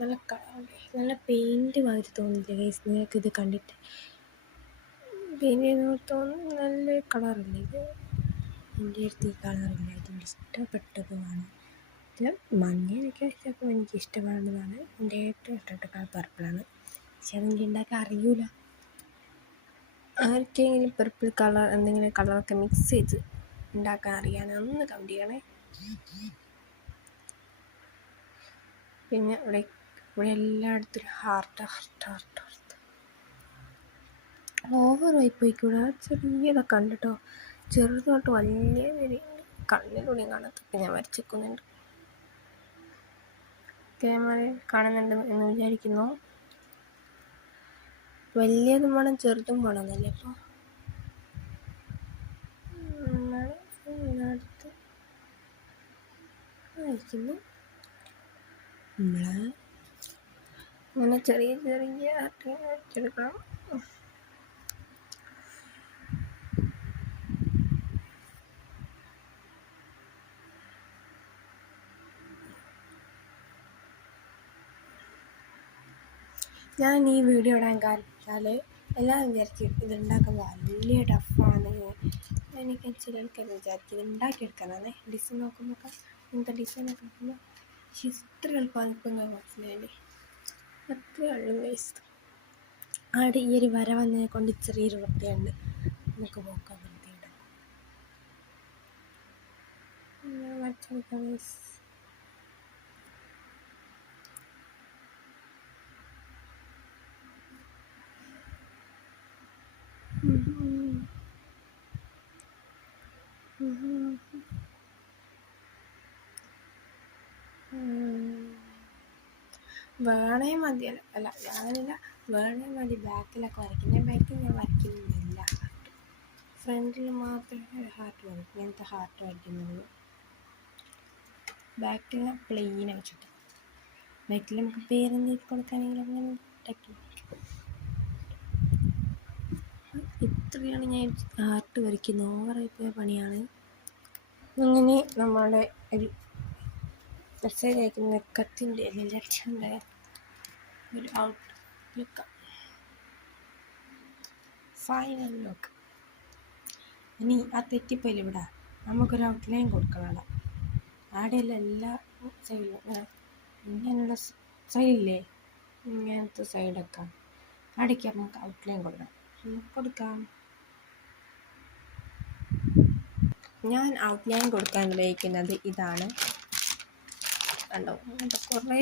നല്ല കളറല്ലേ, നല്ല പെയിൻറ്റ് മാതിരി തോന്നില്ല ഗൈസ് നിങ്ങൾക്കിത് കണ്ടിട്ട്? പെയിൻറ്റ് ചെയ്യുന്ന തോന്നുന്നു നല്ലൊരു കളറല്ലേ ഇത്. എൻ്റെ അടുത്ത് ഈ കളറില്ല, ഇതെനിക്ക് ഇഷ്ടപ്പെട്ടതുമാണ്. ഇത് മഞ്ഞയൊക്കെ ചിലപ്പോൾ എനിക്ക് ഇഷ്ടപ്പെടുന്നതാണ്. എൻ്റെ ഏറ്റവും ഇഷ്ടപ്പെട്ട കളർ പർപ്പിളാണ്. പക്ഷെ അതെനിക്ക് ഉണ്ടാക്കാൻ അറിയില്ല. ആർക്കെങ്കിലും പർപ്പിൾ കളർ എന്തെങ്കിലും കളറൊക്കെ മിക്സ് ചെയ്ത് ഉണ്ടാക്കാൻ അറിയാനൊന്ന് കമൻറ്റ് ചെയ്യണേ. പിന്നെ ഇവിടെ എല്ലായിടത്തും ഹാർട്ട് ഓവറായി പോയിക്കൂടാ. ചെറിയതൊക്കെ ഉണ്ട് കേട്ടോ, ചെറുതോട്ട് വലിയ വരെയുണ്ട്. കണ്ണിലൂടെയും കാണത്തൊക്കെ ഞാൻ വരച്ചേക്കുന്നുണ്ട്. ക്യാമറയിൽ കാണുന്നുണ്ട് എന്ന് വിചാരിക്കുന്നു. വലിയതും വേണം ചെറുതും വേണം എന്നല്ലേ അപ്പോൾ അടുത്ത് വരയ്ക്കുന്നു. നമ്മൾ അങ്ങനെ ചെറിയ ചെറിയ വരച്ചെടുക്കണം. ഞാൻ ഈ വീഡിയോ ഇടാൻ കാണിച്ചാൽ എല്ലാവരും വിചാരിക്കും ഇതുണ്ടാക്കാൻ വലിയ ടഫാണ്. എനിക്ക് ചിലർക്കെല്ലാം വിചാരിക്കും ഉണ്ടാക്കിയെടുക്കാനാണ്. ഡിസൈൻ നോക്കുമ്പോൾ ഇങ്ങനത്തെ ഡിസൈനൊക്കെ നോക്കുമ്പോൾ ഇത്ര എളുപ്പം മനസ്സിലായില്ലേ? അത്രേ ഉള്ളൂ ഗൈസ്. ആടെ ഈ ഒരു വര വന്നതിനെ കൊണ്ട് ചെറിയൊരു വൃത്തിയുണ്ട്, നമുക്ക് പോക്കാൻ വൃത്തിയുണ്ട്. വരച്ചെടുക്കാം ഗൈസ്. വേണേ മതിയല്ല, അല്ല ഞാനില്ല, വേണേ മതി ബാക്കിലൊക്കെ വരയ്ക്കുന്നത്. ബാക്കിൽ ഞാൻ വരയ്ക്കുന്നില്ല. ഫ്രണ്ടിൽ മാത്രമേ ഹാർട്ട് വരയ്ക്കും, ഇങ്ങനത്തെ ഹാർട്ട് വരയ്ക്കുന്നുള്ളൂ. ബാക്കിൽ പ്ലെയിൻ വെച്ചിട്ട് ബാക്കിൽ നമുക്ക് പേരെന്തെങ്കിലും കൊടുക്കാനെങ്കിൽ അങ്ങനെ ടെക്നിക്ക്. ഇത്രയാണ് ഞാൻ ഹാർട്ട് വരയ്ക്കുന്നത്. ഓവറായി പോയ പണിയാണ്. അങ്ങനെ നമ്മുടെ ഒരു മെസ്സേജ് അയക്കുന്ന കത്തിൻ്റെ ലക്ഷ്യൻ്റെ ഒരു ഔട്ട് ലുക്ക്, ഫൈനൽ ലുക്ക്. ഇനി ആ തെറ്റിപ്പോയില്ല, ഇവിടെ നമുക്കൊരു ഔട്ട്ലൈൻ കൊടുക്കണം. ആടെയല്ല എല്ലാ സൈഡിലും ഇങ്ങനെയുള്ള സൈഡില്ലേ, ഇങ്ങനത്തെ സൈഡൊക്കെ അടയ്ക്ക് നമുക്ക് ഔട്ട്ലൈൻ കൊടുക്കാം. ഞാൻ ഔട്ട്ലൈൻ കൊടുക്കാൻ ഉപയോഗിക്കുന്നത് ഇതാണ്. കണ്ടോ, അങ്ങനത്തെ കുറേ